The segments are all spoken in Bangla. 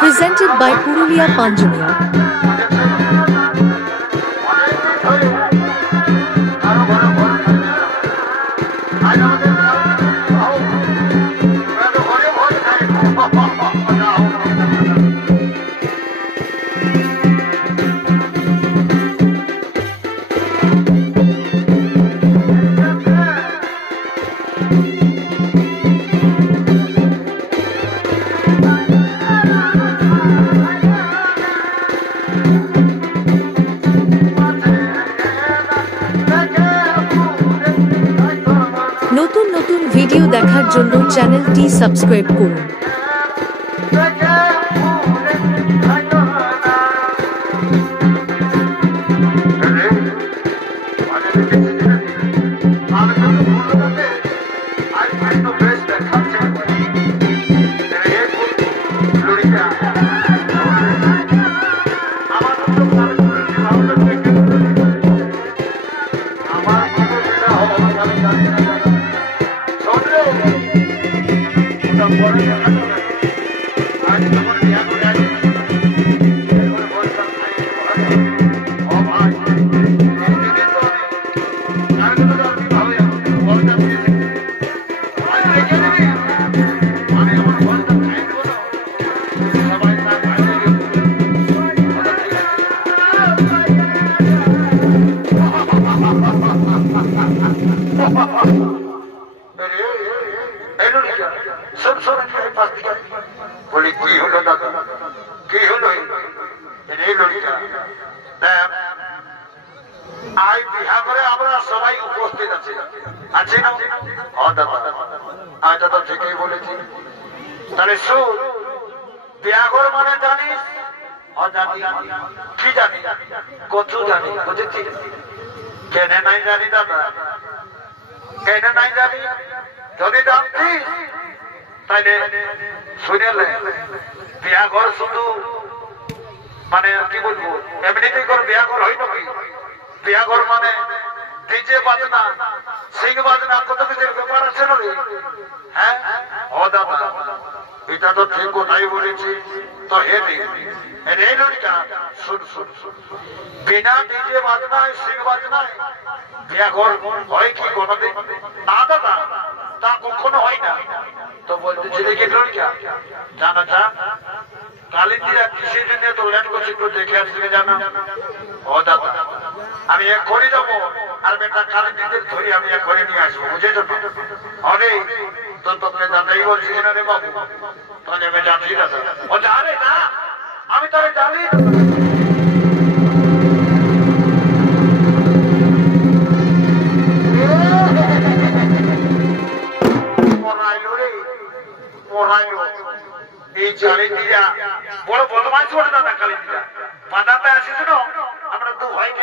Presented by Purulia Panjunia. নতুন নতুন ভিডিও দেখার জন্য চ্যানেলটি সাবস্ক্রাইব করুন। মানে কি বলবো এমনিতেই করে বিয়াঘর হয় নাকি? বিয়াঘর মানে ডিজে বাজনা সিং বাজনা কত কিছুর ব্যাপার আছে না রে? হ্যাঁ ও দাদা এটা তো ঠিক কথাই বলেছি তো হে নেই রে লড়িকা শুন শুন শুন বিনা ডিজে বাজনায় সিং বাজনায় বিয়াঘর হয় কি কোনোদিন? না দাদা তা কখনো হয় না। তো বলতেছি দেখি লড়িকা জানা যা কালিন্দিরা কিসের জন্য তো ল্যান্ড করছে একটু দেখে আসলে জানা? ও দাদা আমি এক করে যাবো আর বেটা কালিন্দিদের ধরে আমি এক করে নিয়ে আসবো বুঝেছো? অরে তো তোকে দাদাই বলছি না রে বাবু তাহলে আমি জানছি দাদা। ও জানে না আমি তাহলে জানি এই কালিন্দিরা বড় বদমাইশ ওঠে দাদা। কালিন্দিরা বাদাতে আসিস না আমরা দু ভাইকে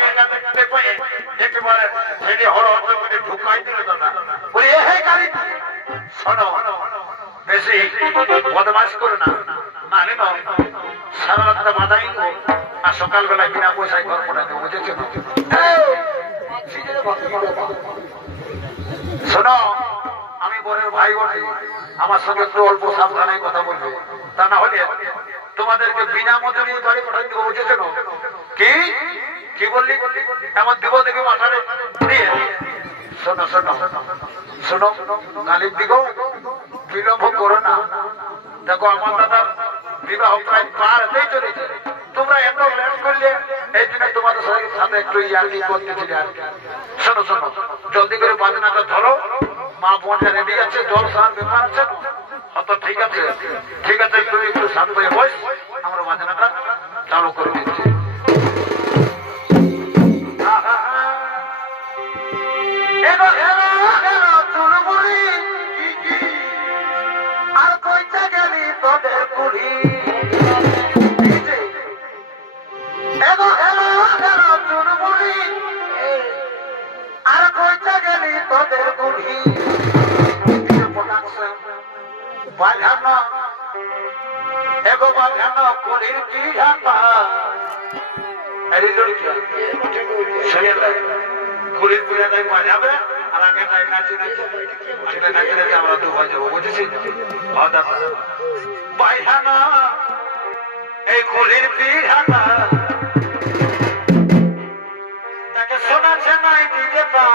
একেবারে ছেড়ে হড় করে ঢুকাই দিল দাদা। বলি হে কালিন্দি শোনো বেশি বদমাইশ করো না, নাহলে না সারা রাতটা বাদাই আর সকালবেলা বিনা পয়সায় ঘর পড়াই দেবো বুঝেছো? শোনো আমি বোনের ভাই বটে, আমার সঙ্গে একটু অল্প সাবধানে কথা বলবে, তা না হলে তোমাদেরকে বিনা মজুরি বাড়ি পাঠাই দেবো বুঝেছো? কি কি বললি এমন দেবো দেখে মাথারে দিয়ে। শোনো শোনো শোনো কালির দিকেও বিলম্ব করো না। দেখো আমার দাদার বিবাহ প্রায় পার হতেই চলেছে, তোমরা এত লেট করলে এই জন্য তোমাদের সাথে একটু ইয়ার্কি করতেছি আর কি। শোনো শোনো, জলদি করে বাজনাটা ধরো, মা বোনটা রেডি আছে, জল সার ব্যাপার আছে তো। ঠিক আছে ঠিক আছে, তুমি একটু শান্ত হয়ে বস, আমরা বাজনাটা চালু করে দিচ্ছি। আর কইতে গেলি তোদের কুড়ি আর কইতে গেলি তোদের বুড়ি বাজানো এগো বাজানো কুড়ির কি ঝাপা কুড়ির পুজো তাই বাজাবে আর আগে তাই নাচি নাচি নাচি নাচি আমরা দু বাজাবো, বুঝেছি? বাজানো এই কুড়ির পিড়ানা তাকে শোনাচ্ছে নাই দিকে পা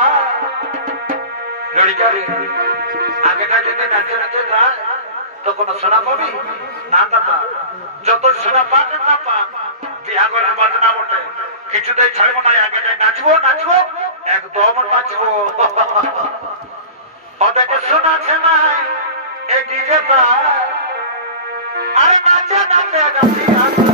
লড়িকারে আগেটা যদি নাচে নাচে যায় তখন শোনা পাবি না দাদা, যত শোনা পাবে না পা বিহা করে বাজনা বটে, কিছুতেই ছাড়বো না, আগে যাই নাচবো নাচবো একদম নাচবো। ওদেরকে শোনাচ্ছে নাই এই দিকে পা আরে নাচে নাচে গাছি আসছে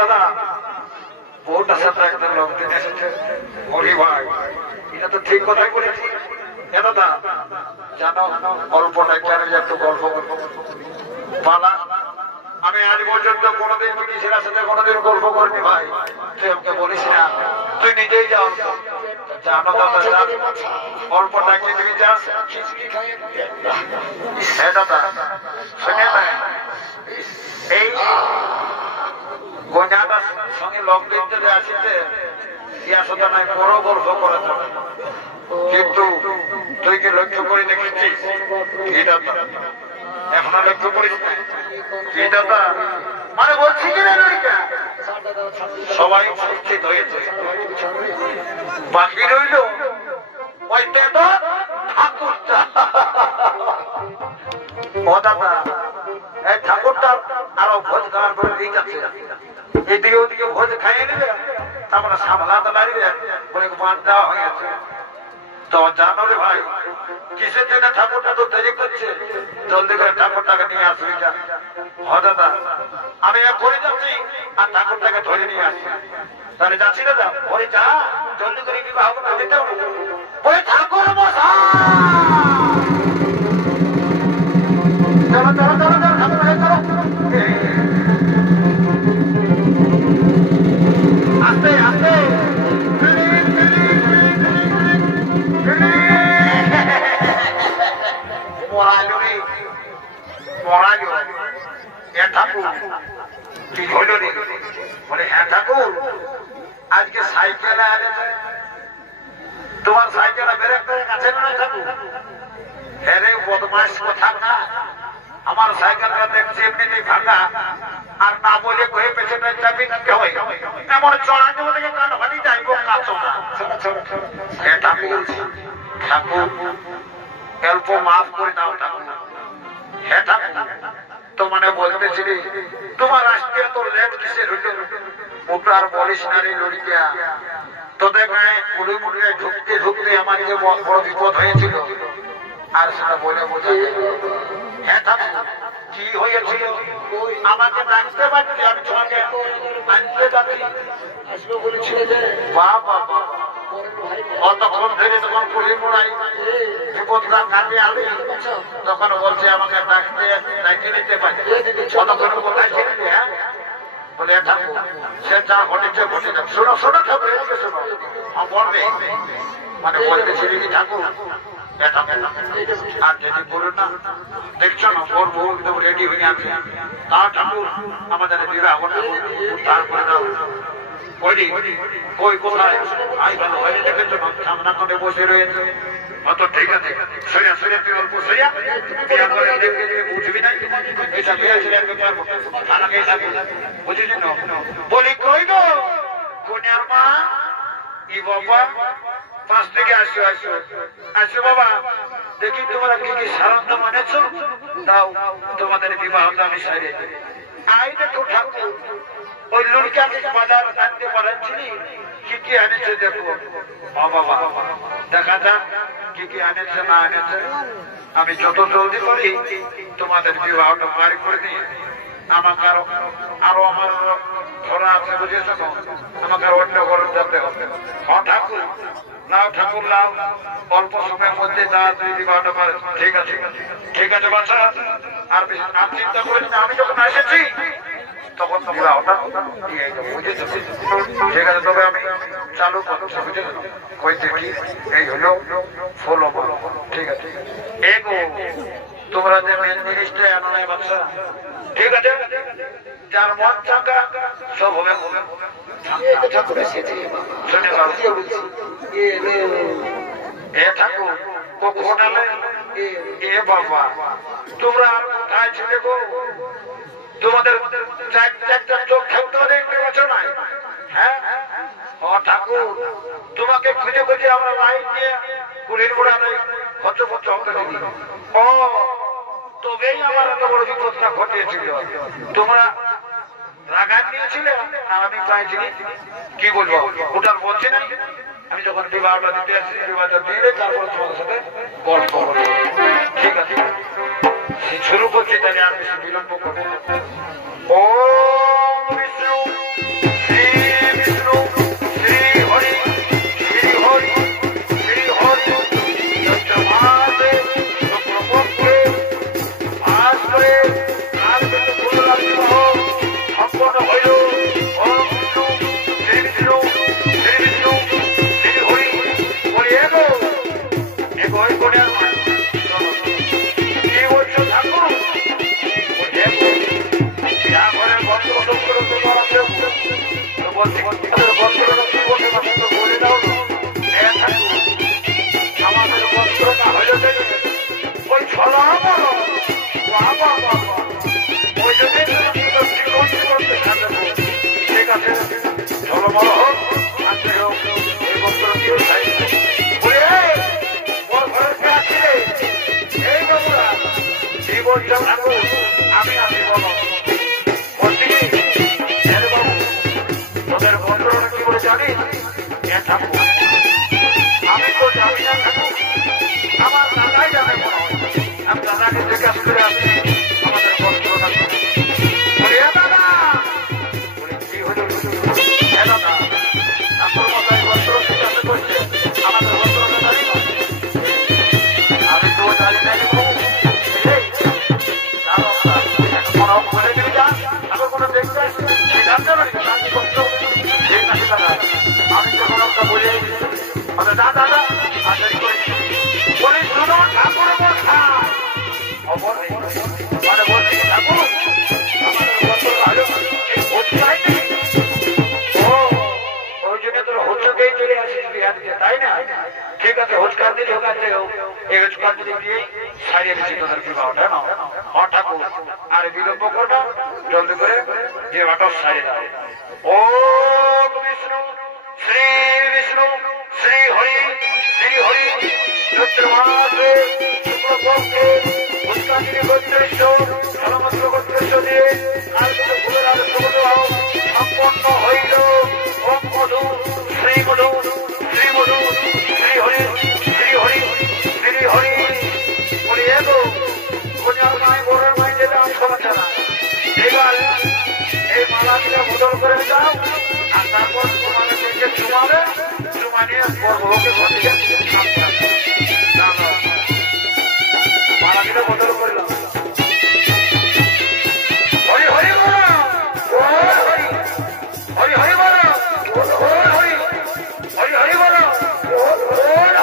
দাদা বউটা সাথে একজন লোক দিন এসেছে, হরি ভাই এটা তো ঠিক কথাই বলেছি। দাদা জানো গল্পটা কেন একটু গল্প পালা, আমি আজ পর্যন্ত কোনোদিন বিটিশের সাথে কোনোদিন গল্প করিনি ভাই, তুই আমাকে বলিস না, তুই নিজেই যাও। জানো দাদা গল্পটা কি তুমি যাও দাদা শুনে না, এই গোঁজাটার সঙ্গে লকডাউন চলে আসিতে ইয়াসটা নাই বড় গল্প করে থাকে, কিন্তু তুই কি লক্ষ্য করে দেখেছিস কি দাদা? এখনো লক্ষ্য করিস না কি দাদা? মানে বলছি কি না লড়িকা সবাই উপস্থিত হয়েছে, বাকি রইল ওই তেত ঠাকুরটা। ও দাদা এই ঠাকুরটা আরো ভোজ খাওয়ার পরে ঠিক আছে, এদিকে ওদিকে ভোজ খাইয়ে নেবে, তারপরে সামলাতে লাগবে বলে মান দেওয়া হয়ে গেছে। তো জানো রে ভাই কিসের জন্য ঠাকুরটা তো দেরি করছে, জলদি করে ঠাকুরটাকে নিয়ে আসবি। হ দাদা আমি করে যাচ্ছি আর ঠাকুরটাকে ধরে নিয়ে আসি, তাহলে যাচ্ছি দাদা বলি যা জলদি করে বিবাহ করে দিতে হবে। ওই ঠাকুর মশাই চলো চলো চলো চলো ঠাকুর চলো আস্তে আস্তে আজকে সাইকেলে আনেছে, তোমার সাইকেলে ব্রেক ব্রেক আছে না ঠাকুর? হ্যাঁ রে বদমাস কথা না, আমার সাইকেলটা দেখছি এমনিতেই ভাঙা, আর না বলে কয়ে পেছনে চাবি দিতে হয়, এমন চড়া দেবো দেখে কান হানি যাইব কাছো না। এটা বলছি ঠাকুর অল্প মাফ করে দাও ঠাকুর। হ্যাঁ ঠাকুর, তো মানে বলতেছিলি তোমার আসতে তো লেট কিসের হইল? ওটা আর বলিস না রে লড়িয়া, তোদের গায়ে মুড়ি মুড়িয়ে ঢুকতে ঢুকতে আমার যে বড় বিপদ হয়েছিল, আর সেটা বলে বোঝা যায়। হ্যাঁ ঠাকুর, কি হয়েছিল আমাকে ডাকতে পারছি, আমি তোমাকে আনতে পারছি। বাবা অতক্ষণ ধরে তখন পুলি মোড়াই বিপদটা কাটে আলি, তখন বলছে আমাকে ডাকতে ডাকে নিতে পারি। অতক্ষণ কোথায় ছেড়ে দে? হ্যাঁ বলে ঠাকুর সে যা ঘটেছে ঘটে যাবে। শোনো শোনো ঠাকুর, এদিকে শোনো, বলবে মানে বলতেছিলি ঠাকুর আর যদি বলো না, দেখছো না ওর বউ একদম রেডি হয়ে আছে, তা ঠাকুর আমাদের বিবাহ তারপরে দাও। কই কোথায় আই ভালো হয়নি দেখেছো না, সামনা করে বসে রয়েছে। অত ঠিক আছে, সরিয়া সরিয়া তুই অল্প সরিয়া, বিয়া করে দেখে যে বুঝবি না এটা বিয়া ছেলের ব্যাপার, থানাকে থাকে বুঝিস না। বলি কই গো কন্যার মা, ই বাবা পাঁচ থেকে আসো আসো আসো বাবা, দেখি তোমরা কি কি সারন্ত মানেছো, দাও তোমাদের বিবাহটা আমি সারিয়ে দিই। আই দেখো ঠাকুর ওই লুড়কাকে বাজার আনতে পারাচ্ছিলি, কি কি এনেছে দেখো। বাবা দেখা যাক কি কি এনেছে না এনেছে, আমি যত জলদি করি তোমাদের বিবাহটা পারি করে দিই। আমাকে আরো আমার ধরা আছে বুঝেছ তো, আমাকে অন্য ঘরে যেতে হবে। হ্যাঁ ঠাকুর লাও, ঠাকুর লাও, অল্প সময়ের মধ্যে তাড়াতাড়ি বিবাহটা পারে। ঠিক আছে ঠিক আছে বাচ্চা, আর বেশি আর চিন্তা করিস না, আমি যখন এসেছি তখন তো বিবাহটা দিয়ে দেবো বুঝেছো। ঠিক আছে তবে আমি চালু করছি বুঝেছো, কই দেখি এই হলো ফলো বলো। ঠিক আছে এগো তোমরা যে মেন জিনিসটা আনো নাই বাচ্চা, ঠিক আছে যার মন চাঙ্গা সব হবে। ঠাকুর এসেছে এ ঠাকুর কখন এলে? এ বাবা তোমরা কোথায় ছিলে গো? তোমাদের চারটা চোখ থাকতে দেখতে পাচ্ছ না? হ্যাঁ ও ঠাকুর তোমাকে খুঁজে খুঁজে আমরা লাইট দিয়ে কুড়ির মোড়া নেই হচ্ছে ও তবেই আমার এত বড় বিপদটা ঘটিয়েছিল। তোমরা রাগান নিয়েছিলে আর আমি পাইছিলি, কি বলবো ওটার বলছি না। আমি যখন বিবাহটা দিতে আসছি বিবাহটা দিয়ে তারপর তোমাদের সাথে গল্প করবো। ঠিক আছে শুরু করছি, তাহলে আর বেশি বিলম্ব করবো। ও বিষ্ণু শ্রী বিষ্ণু শ্রী হরি শ্রী হরি শ্রী হরি সম্পন্ন হইল। ও বিষ্ণু শ্রী বিষ্ণু শ্রী বিষ্ণু শ্রী হরি বলি এগো এগো ওই কোনে আর কি বলছো ঠাকুর? আমাদের বস্ত্রটা হইল ওই ছলা বলো বাবা বাবা ওই জন্য ঠিক আছে চলো বলো হোক আজকে হোক ওই বস্ত্র দিয়েও চাই বড় ঘরের কে আছে এই বাবুরা কি বলছো ঠাকুর? আমি আছি বলো তোদের বস্ত্রটা কি বলে জানি? ঠাকুর আমি তো জানি না ঠাকুর, আমার দাদাই জানে মনে হয়। আমি দাদাকে জিজ্ঞাসা করে আসছি আমাদের বস্ত্রটা বলি দাদা বলি কি হল দাদা ঠাকুর মশাই বস্ত্র জিজ্ঞাসা করছে আমাদের বস্ত্রটা জানি না। আমি তো জানি না বলে দিবি যা ঠাকুর কোনো দেখতে সিদ্ধান্ত নেই বস্ত্র ঠিক আছে দাদা। আমি যখন একটা বলে দাদা দাদা বলি শুনো ঠাকুর মানে বলছি ঠাকুর আমাদের ওই জন্য তোর হোচকেই চলে আসিস বিহার দিয়ে তাই না? ঠিক আছে হোচকার দিলে হোক আছে হোচকার দিলে দিয়েই সারিয়ে দিচ্ছি তোদের বিবাহটা না। হ্যাঁ ঠাকুর বিলম্ব করবা, জলদি করে যে বাটা সারি দাও। ওম বিষ্ণু শ্রী বিষ্ণু শ্রী হরি চৈত্র মাসে শুক্লপক্ষে উৎকান্তিনী গোত্রেশ্ব ধর্মস্ব গোত্রেশ্ব দিয়ে আলোচিত ফুলের আলোচ্য সম্পন্ন হইল। ওম মধু শ্রী মধু শ্রী মধু শ্রী হরি বলি এগো কন্যার মায় বড়ের মায় যেটা আমি সমস্যা না। এবার এই মালাটিটা বদল করে দাও আর তারপর তোমাদেরকে চুমাবে, চুমা নিয়ে গর্ভকে ঘটিয়ে মালাটিটা বদল করে দাও। হরি হরি বলো, হরি হরি হরি বলো, হরি হরি হরি বলো,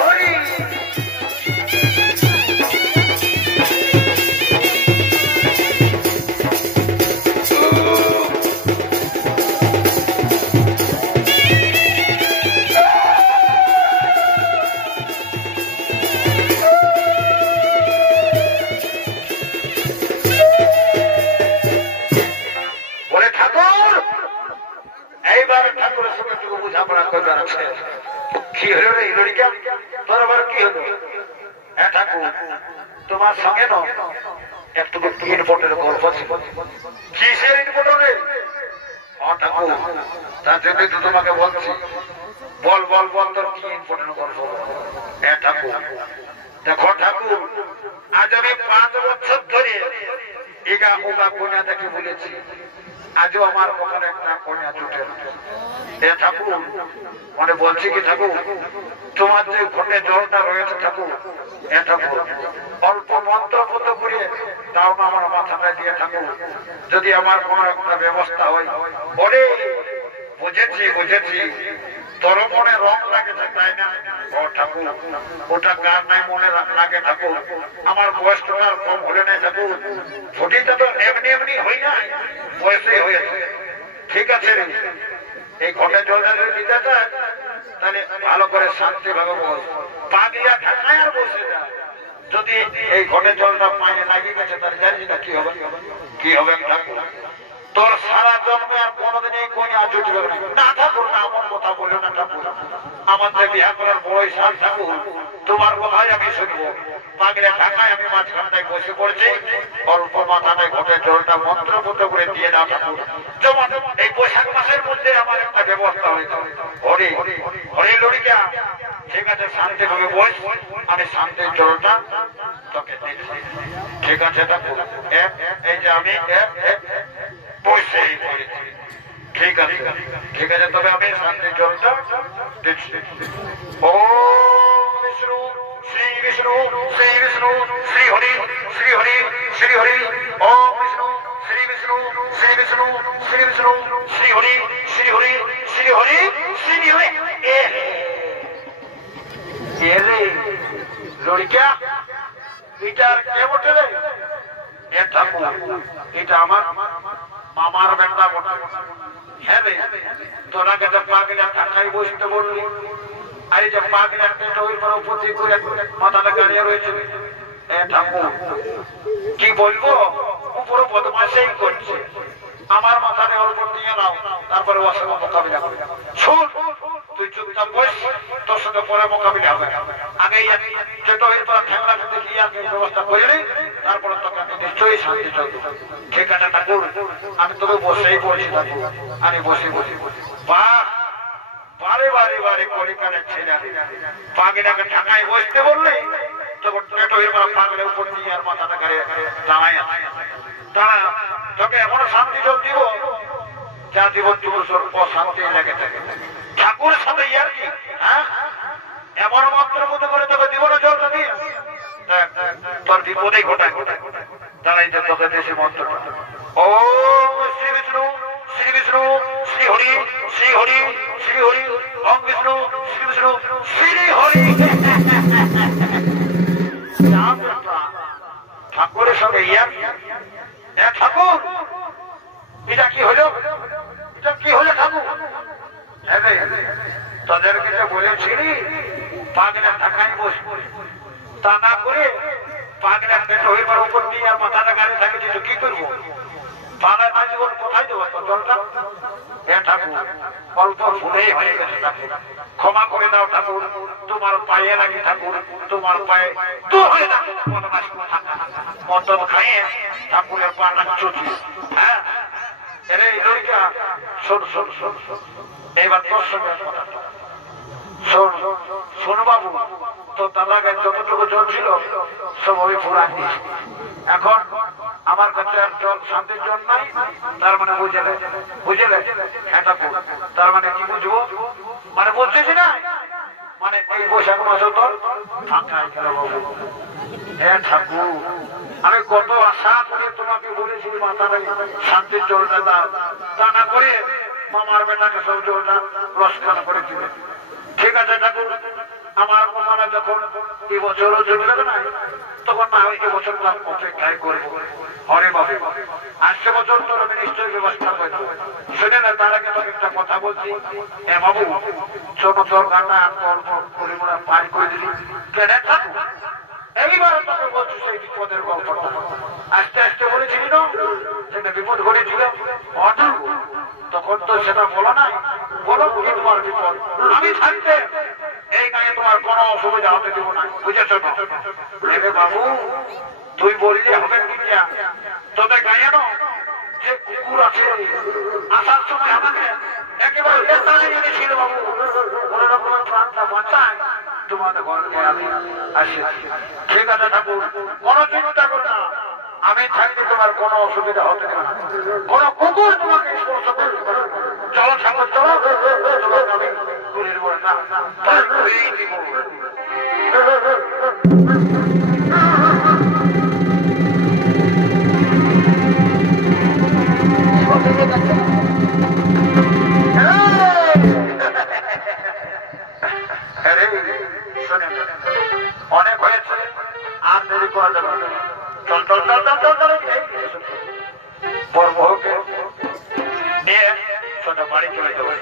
হরি। কি হলো রে লড়িকা, তোর আবার কি হলো? হ্যাঁ ঠাকুর, তোমার সঙ্গে না একটু ইনপোর্টের গল্প ছিল। কিসের ইনপোর্টার রে? হ্যাঁ ঠাকুর, তার জন্যই তো তোমাকে বলছি। বল বল বল, তোর কি ইনপোর্টের গল্প? হ্যাঁ ঠাকুর, দেখো ঠাকুর, আজ আমি 5 বছর ধরে এগা ওগা কন্যা দেখে বলেছি, আজও আমার মতন একটা কন্যা জুটে না। এ ঠাকুর, মানে বলছি কি ঠাকুর, তোমার যে ঘটে জলটা রয়েছে ঠাকুর, এ ঠাকুর অল্প মন্ত্র পত করে তাও না আমার মাথাটা দিয়ে ঠাকুর, যদি আমার কোনো একটা ব্যবস্থা হয়। বলে বুঝেছি বুঝেছি, তোর মনে রং লাগেছে তাই না? ও ঠাকুর, ওটা কার নাই মনে লাগে ঠাকুর? আমার বয়সটা আর কম হলে নাই ঠাকুর, ছুটিটা তো এমনি এমনি হই না, বয়সে হয়েছে। ঠিক আছে রে, এই ঘটে জলটা যদি দিতে চায় তাহলে ভালো করে শান্তি ভাবে বল, পাগিয়া ঢাকায় আর বসে যা। যদি এই ঘটে জলটা পায়ে লাগিয়ে গেছে তাহলে জানিস না কি হবে? কি হবে ঠাকুর? তোর সারা জন্মে আর কোনোদিন এই কোন আর জুটবে না ঠাকুর। না আমার কথা বললো না ঠাকুর, আমাদের বিয়া করার বড়ই সাল ঠাকুর, তোমার কথাই আমি শুনবো। পাগলে ঢাকায় আমি মাঝখানটায় বসে পড়ছি, অল্প মাথাটায় ঘটে জলটা মন্ত্রপুত করে দিয়ে দাও ঠাকুর। যেমন এই বৈশাখ মাসের মধ্যে আমার একটা ব্যবস্থা হয়েছে। হরি হরি লড়িকা, ঠিক আছে শান্তি ভাবে বস, আমি শান্তির জলটা তোকে দিচ্ছি। ঠিক আছে ঠাকুর, এই যে আমি বসেই পড়েছি। ঠিক আছে ঠিক আছে, তবে আমি শান্তির জলটা দিচ্ছি। ও বিষ্ণু শ্রী বিষ্ণু শ্রী বিষ্ণু শ্রী হরি শ্রী হরি শ্রী হরি। ওম বিষ্ণু শ্রী বিষ্ণু শ্রী বিষ্ণু শ্রী বিষ্ণু শ্রী হরি শ্রী হরি শ্রী হরি শ্রী হরি। এ রে লড়িকা, এটার কে বটে রে? এটা আমার মামার বেটা বটে। হ্যাঁ রে, তোরা কে পাগলা ঢাকায় বসতে বললি, আর এই যে পাগলা ওই উপস্থি করে মাথাটা গাড়িয়ে রয়েছে। ঠাকুর কি বলবো, উপরে বদমাশাই করছে। আমার মাথাটা অল্প নিয়ে নাও, তারপরে ওর সঙ্গে মোকাবিলা করে। শুন, তুই চুপচাপ বস, তোর সঙ্গে পরে মোকাবিলা হবে। আগেই যেটা এর পর ঠেংলা খেতে গিয়ে আগে ব্যবস্থা করলি, তারপরে তোকে আমি নিশ্চয়ই শান্তি চলবো। ঠিক আছে ঠাকুর, আমি তোকে বসেই বলছি ঠাকুর, আমি বসে বসে বাহ বারে বারে বারে কলিকালের ছেলে পাগিনাকে ঢাকায় বসতে বললে, তখন পাগলের উপর নিয়ে আর মাথাটা গাড়িয়ে দাঁড়ায় দাঁড়া, তোকে এমন শান্তি জল দিব যা জীবন যুবর অশান্তি লেগে থাকে। ঠাকুরের সাথে ইয়ার কি, হ্যাঁ এমন মন্ত্র মতো করে তোকে দিব না জলটা দিয়ে, তোর বিপদেই ঘটায় ঘটায় দাঁড়াইতে তোকে দেশি মন্ত্রটা। ও শ্রী বিষ্ণু শ্রী বিষ্ণু শ্রী হরি শ্রী হরি শ্রী হরি। ওম বিষ্ণু শ্রী বিষ্ণু শ্রী হরি। ঠাকুরের সঙ্গে ইয়ার, ঠাকুর এটা কি হলো, এটা কি হলো ঠাকুর? তাদেরকে তো বলেছিলি পাগলা ঢাকায় বসবো, তা না করে পাগলা পেট হয়ে পর উপর দিয়ে আর মাথাটা গাড়ি থাকে, কি করবো? পাড়ায় মাঝে কোথায় দেবো জলটা? হে ঠাকুর, অল্প ভুলেই হয়ে গেছে ঠাকুর, ক্ষমা করে দাও ঠাকুর, তোমার পায়ে লাগি ঠাকুর, তোমার পায়ে মটন খাইয়ে ঠাকুরের পাটা চুচি। হ্যাঁ এরে লড়িকা, শোন শোন শোন শোন, এইবার তোর সঙ্গে কথা শোন। শোন বাবু, তো তার আগে যতটুকু জল ছিল সব ওই ফুরান দিয়েছি। এখন আমার কাছে আর জল, শান্তির জল নাই। তার মানে বুঝলে বুঝলে হ্যাঁ ঠাকুর, তার মানে কি বুঝবো? মানে বুঝতেছি না, মানে এই বৈশাখ মাসে তোর ফাঁকায় গেল বাবু। হ্যাঁ ঠাকুর, আমি কত আশা করে তোমাকে বলেছি মাথাটা শান্তির জলটা দাও, তা না করে মামার বেটাকে সব জলটা রসখান করে দিবে। ঠিক আছে ঠাকুর, আমার মানে যখন এই বছরও জমি যাবে না, তখন না হয় এবছর অপেক্ষায় করবো। হরে বাবু, আসছে বছর তোর আমি নিশ্চয়ই ব্যবস্থা করবো। শুনে না, তার আগে তোকে একটা কথা বলছি। হ্যাঁ বাবু, ছোট তোর গানটা অল্প পরিমাণে পার করে দিলি কেটে ঠাকুর। এইবার তোকে বলছি সেই বিপদের গল্পটা। আস্তে আস্তে বলেছিলি না সেটা বিপদ ঘটেছিল, তখন তো সেটা বলো নাই। বলো কি তোমার বিপদ? আমি থাকতে এই গায়ে তোমার কোনো অসুবিধা হতে দেবো না, বুঝেছ না? বাবু তুই বললি হবে কি? তোদের গায়ে না যে কুকুর আছে, আসার সময় আমাকে একেবারে ছিল বাবু, কোনো রকমের প্রাণটা বাঁচায় তোমাদের ঘরে আমি আসি। ঠিক আছে ঠাকুর, কোনো চিন্তা করো না, আমি থাকলে তোমার কোনো অসুবিধা হতে দেবে না, কোনো কুকুর তোমাকে স্পর্শ করতে পারবে না। চলো ঠাকুর চলো, আমি গুলির বলে না তাই করেই দিব। অনেক হয়েছে, আর দেরি করা যাবে। চল চল চল চল চল চল, বড় বহুকে নিয়ে সোজা বাড়ি চলে যাবো।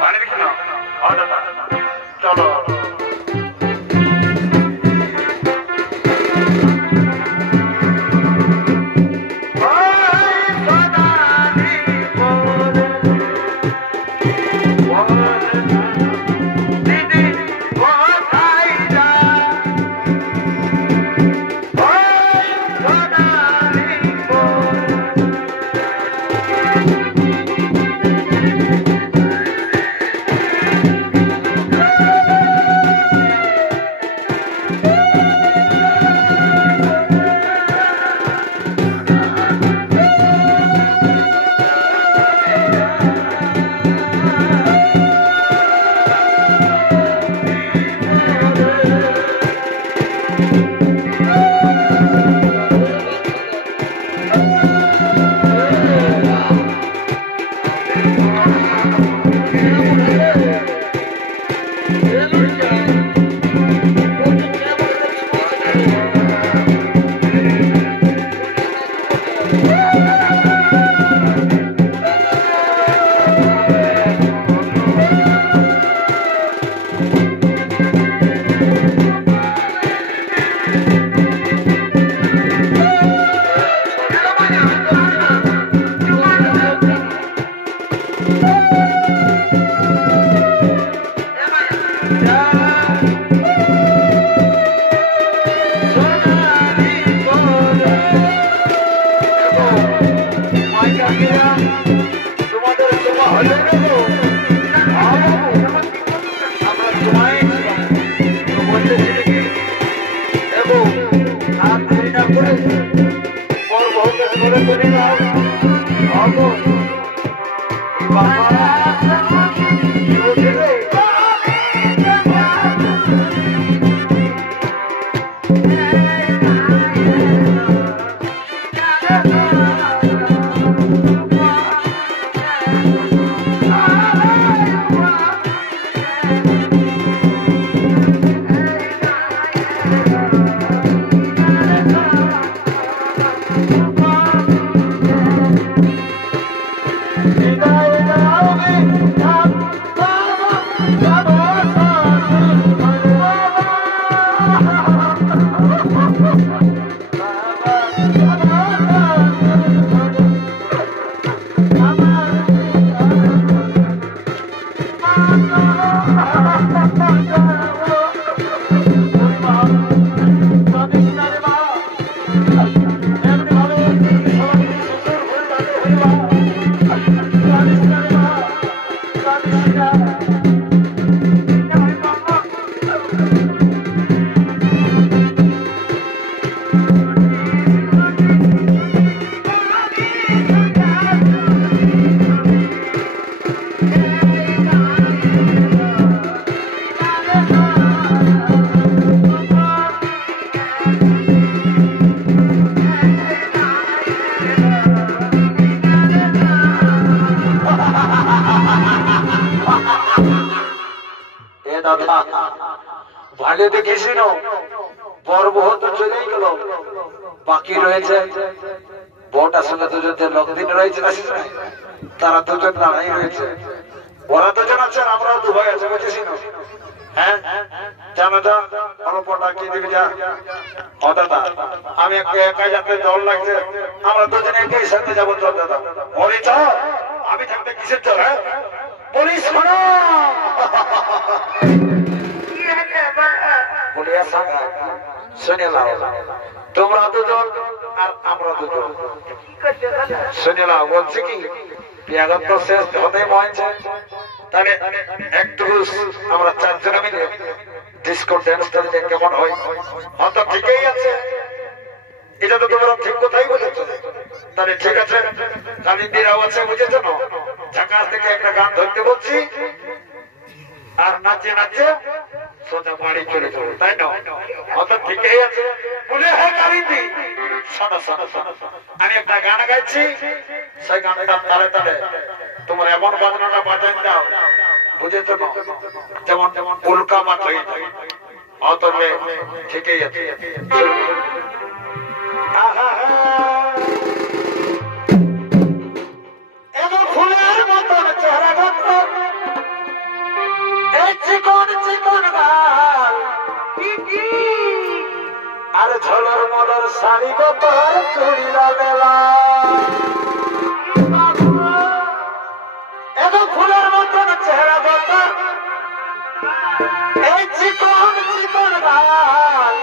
বাড়ি দেখি না, চলো। দাদা ভালো দেখিস না বর বউ তো চলেই গেল বাকি রয়েছে বউটার সঙ্গে দুজন লোকদিন রয়েছে তারা দুজন দাঁড়াই রয়েছে ওরা দুজন আছে আমরাও দু ভাই আছে বুঝেছি না হ্যাঁ জানো তো অল্পটা কি দিবি যা ও দাদা আমি একা যাতে জল লাগছে আমরা দুজনে একই সাথে যাবো চল দাদা বলি চল আমি থাকতে কিসের চল হ্যাঁ বলি শোনো বলিয়া সাঙ্গা শুনে লাও তোমরা দুজন আর আমরা দুজন শুনে লাও বলছি কি বিয়াগত তো শেষ হতেই মহছে তাহলে একটু আমরা চারজনে মিলে ডিস্কো ড্যান্সটা দিলে কেমন হয় হয়তো ঠিকই আছে এটা তো তোমরা ঠিক কথাই বলেছো তাহলে ঠিক আছে কালিন্দিরাও আছে বুঝেছো না ঝাঁকাশ থেকে একটা গান ধরতে বলছি আর নাচে নাচে সোজা বাড়ি চলে যাবো তাই না হয়তো ঠিকই আছে বলে হ্যাঁ কালিন্দি শোনো শোনো শোনো আমি একটা গান গাইছি সেই গানটা তালে তালে তোমার এমন বাজনাটা বাজান দাও বুঝেছো না যেমন যেমন উল্কা মাছ হয়ে যায় হয়তো ঠিকই আছে এমন ফুলের মতন চেহারা চিকন চিকন গাল আর ঝলর মলর শাড়ি গোপাল চুড়িলা বেলা এত ফুলের মতন চেহারা গোপাল এই চিকন চিকন গাল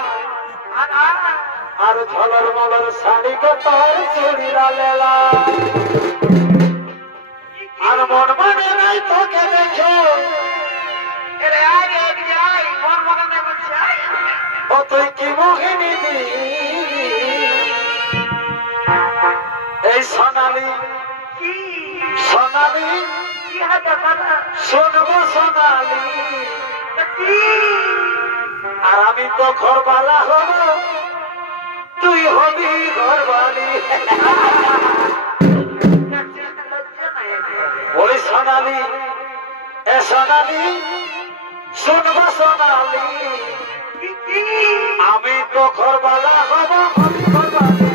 আর ঝলর মলর শাড়ি গোপাল চুড়িলা বেলা আর মন মানে নাই তোকে দেখে ও তুই কি মোহিনী দি এই সোনালি সোনালি শুনবো সোনালি আর আমি তো ঘরবালা হব তুই হবি ঘরবালি বলি সোনালি এ সোনালি শুনবো সোনালি আমি তো ঘরবালা হব ঘরবালি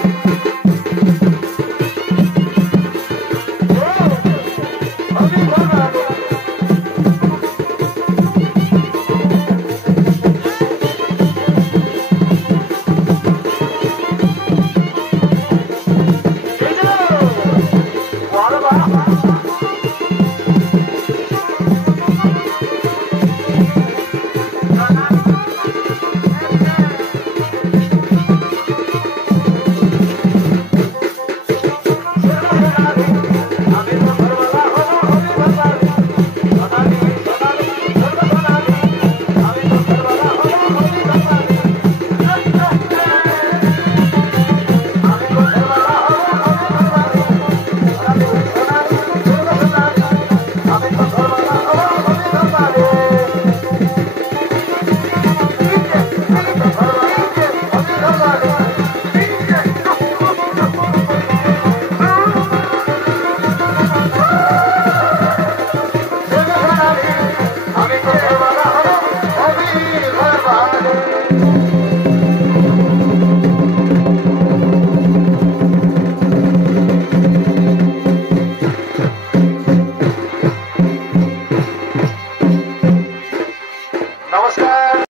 নমস্কার।